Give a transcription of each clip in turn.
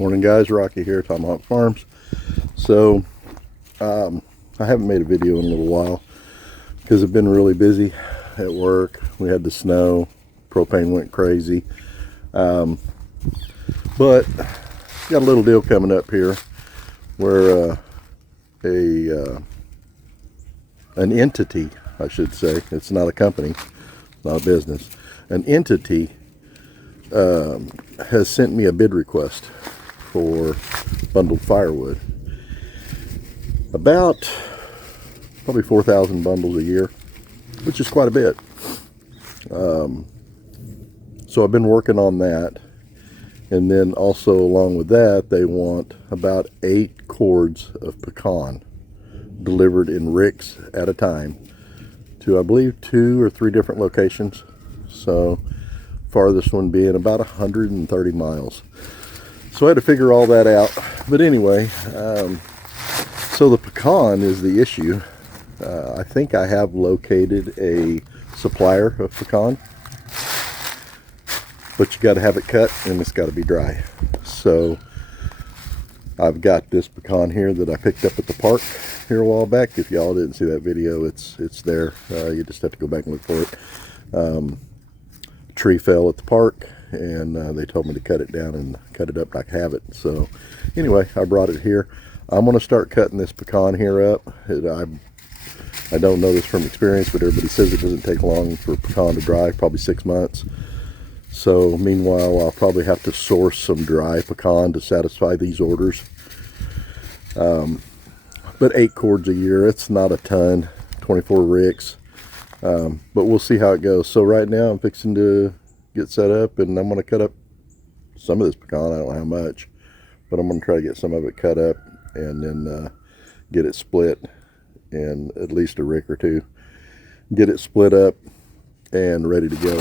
Morning guys, Rocky here, Tomahawk Farms. So I haven't made a video in a little while because I've been really busy at work. We had the snow, propane went crazy, but got a little deal coming up here where an entity, I should say, it's not a company, not a business, an entity has sent me a bid request for bundled firewood. About probably 4,000 bundles a year, which is quite a bit. So I've been working on that, and then also along with that they want about 8 cords of pecan delivered in ricks at a time to, I believe, 2 or 3 different locations. So farthest one being about 130 miles. So I had to figure all that out. But anyway, so the pecan is the issue. I think I have located a supplier of pecan, but you got to have it cut and it's got to be dry. So I've got this pecan here that I picked up at the park here a while back. If y'all didn't see that video, it's there. You just have to go back and look for it. Tree fell at the park, and they told me to cut it down and cut it up like I have it. So anyway, I brought it here. I'm going to start cutting this pecan here up. I don't know this from experience, but everybody says it doesn't take long for pecan to dry, probably 6 months. So meanwhile, I'll probably have to source some dry pecan to satisfy these orders. But 8 cords a year, it's not a ton, 24 ricks. But we'll see how it goes. So right now I'm fixing to get set up, and I'm going to cut up some of this pecan. I don't know how much, but I'm going to try to get some of it cut up and then get it split in at least a rick or 2. Get it split up and ready to go.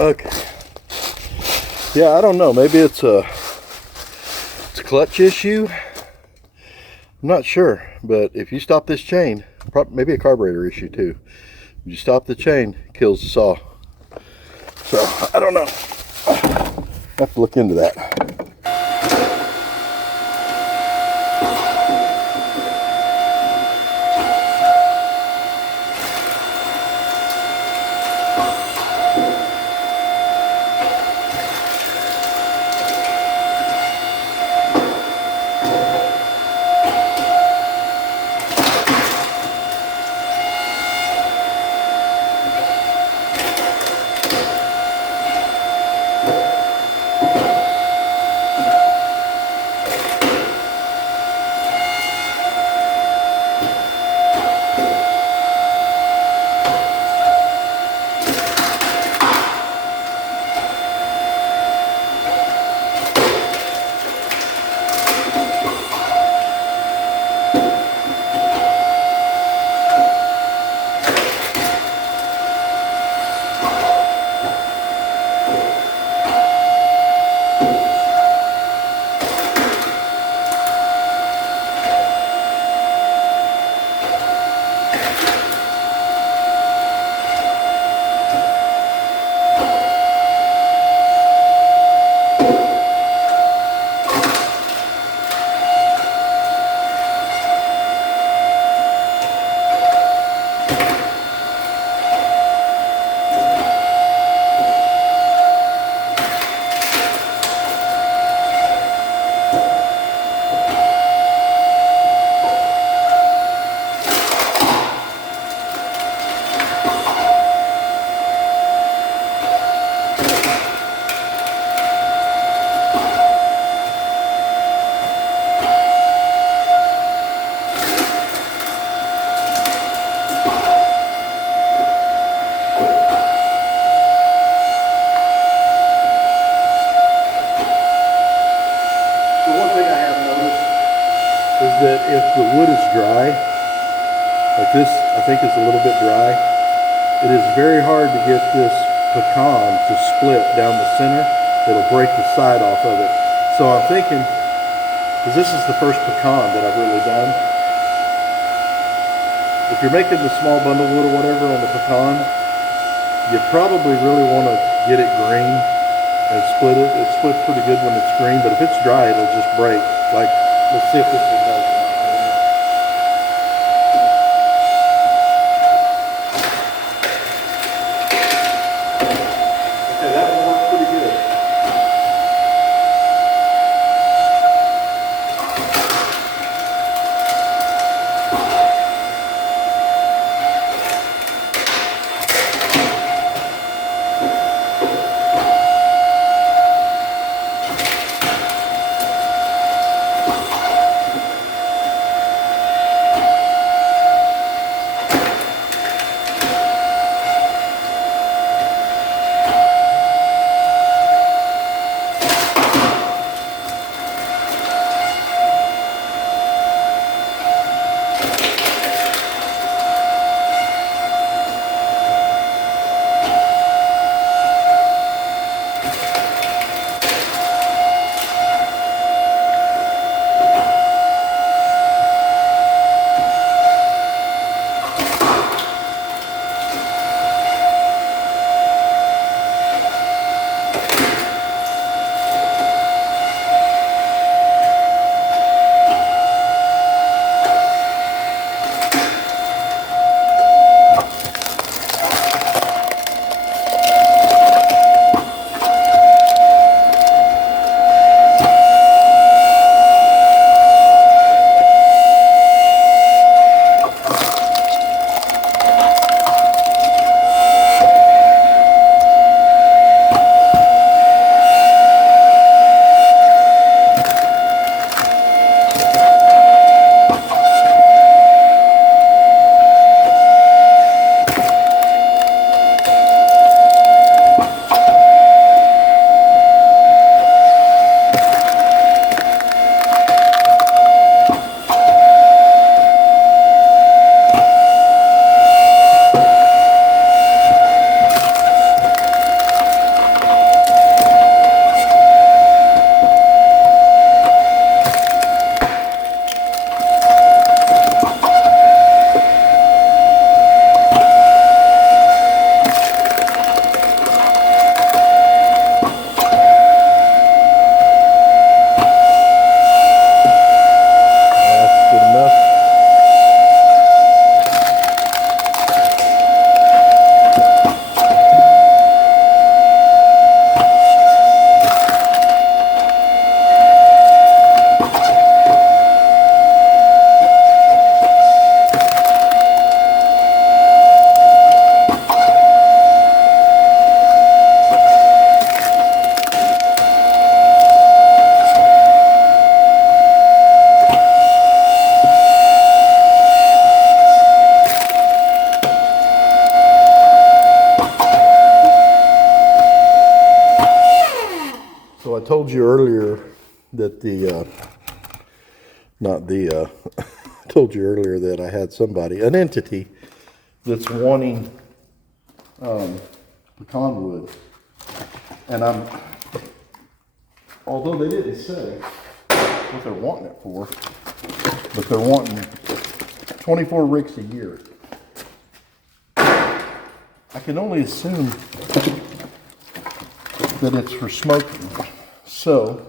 Okay. Yeah, I don't know. Maybe it's a clutch issue. I'm not sure. But if you stop this chain, maybe a carburetor issue too. If you stop the chain, it kills the saw. So I don't know. I have to look into that. That if the wood is dry, like this I think is a little bit dry, it is very hard to get this pecan to split down the center. It'll break the side off of it. So I'm thinking, because this is the first pecan that I've really done, if you're making the small bundle wood or whatever on the pecan, you probably really want to get it green and split it. It splits pretty good when it's green, but if it's dry, it'll just break. Like, let's see if this one does. Okay, that one works pretty good. I told you earlier that told you earlier that I had somebody, an entity, that's wanting pecan wood. And although they didn't say what they're wanting it for, but they're wanting 24 ricks a year. I can only assume that it's for smoking. So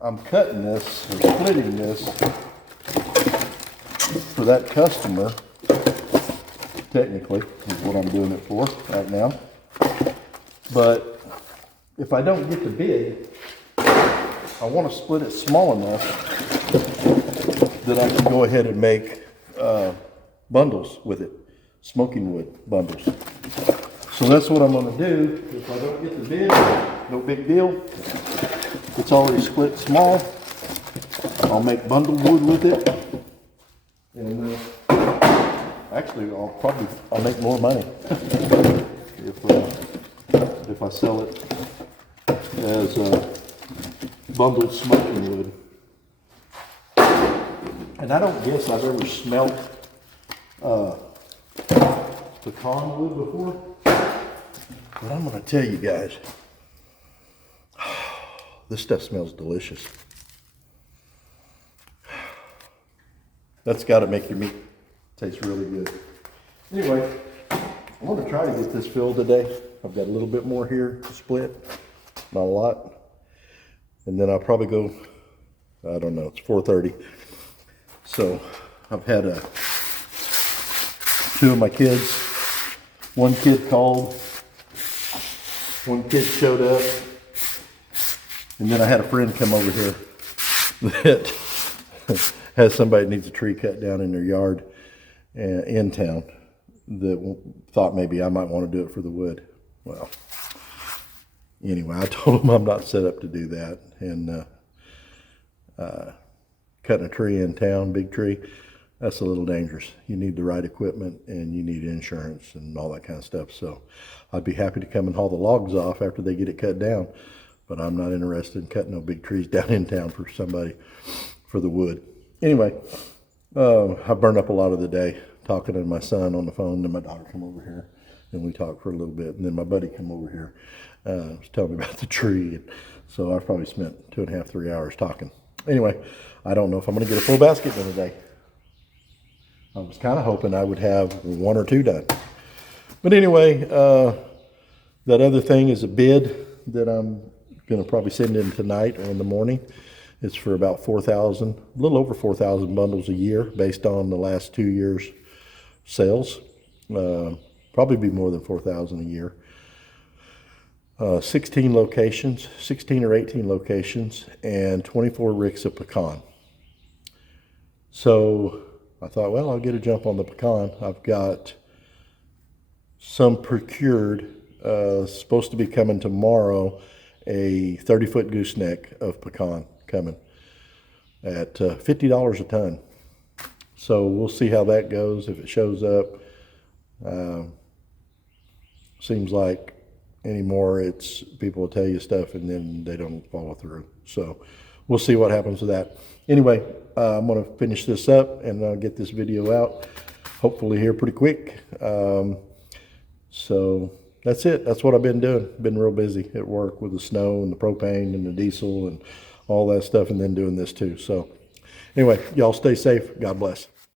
I'm cutting this or splitting this for that customer, technically, is what I'm doing it for right now. But if I don't get the bid, I want to split it small enough that I can go ahead and make bundles with it, smoking wood bundles. So that's what I'm going to do. If I don't get the bid, no big deal. It's already split small. I'll make bundled wood with it. And actually, I'll make more money if I sell it as bundled smoking wood. And I don't guess I've ever smelt pecan wood before, but I'm going to tell you guys, this stuff smells delicious. That's got to make your meat taste really good. Anyway, I want to try to get this filled today. I've got a little bit more here to split, not a lot. And then I'll probably go, I don't know, it's 4:30. So I've had two of my kids. One kid called, one kid showed up, and then I had a friend come over here that has somebody that needs a tree cut down in their yard in town that thought maybe I might want to do it for the wood. Well, anyway, I told him I'm not set up to do that. And cutting a tree in town, big tree, that's a little dangerous. You need the right equipment and you need insurance and all that kind of stuff. So I'd be happy to come and haul the logs off after they get it cut down, but I'm not interested in cutting no big trees down in town for somebody for the wood. Anyway, I burned up a lot of the day talking to my son on the phone. Then my daughter come over here and we talked for a little bit. And then my buddy come over here, was telling me about the tree. And so I probably spent 2.5, 3 hours talking. Anyway, I don't know if I'm going to get a full basket done today. I was kind of hoping I would have 1 or 2 done. But anyway, that other thing is a bid that I'm going to probably send in tonight or in the morning. It's for about 4,000, a little over 4,000 bundles a year based on the last 2 years' sales. Probably be more than 4,000 a year. 16 locations, 16 or 18 locations, and 24 ricks of pecan. So I thought, well, I'll get a jump on the pecan. I've got some procured, supposed to be coming tomorrow, a 30-foot gooseneck of pecan coming at $50 a ton. So we'll see how that goes. If it shows up, seems like anymore it's people will tell you stuff and then they don't follow through. So we'll see what happens with that. Anyway, I'm going to finish this up and I'll get this video out hopefully here pretty quick. So that's it. That's what I've been doing. Been real busy at work with the snow and the propane and the diesel and all that stuff, and then doing this too. So anyway, y'all stay safe. God bless.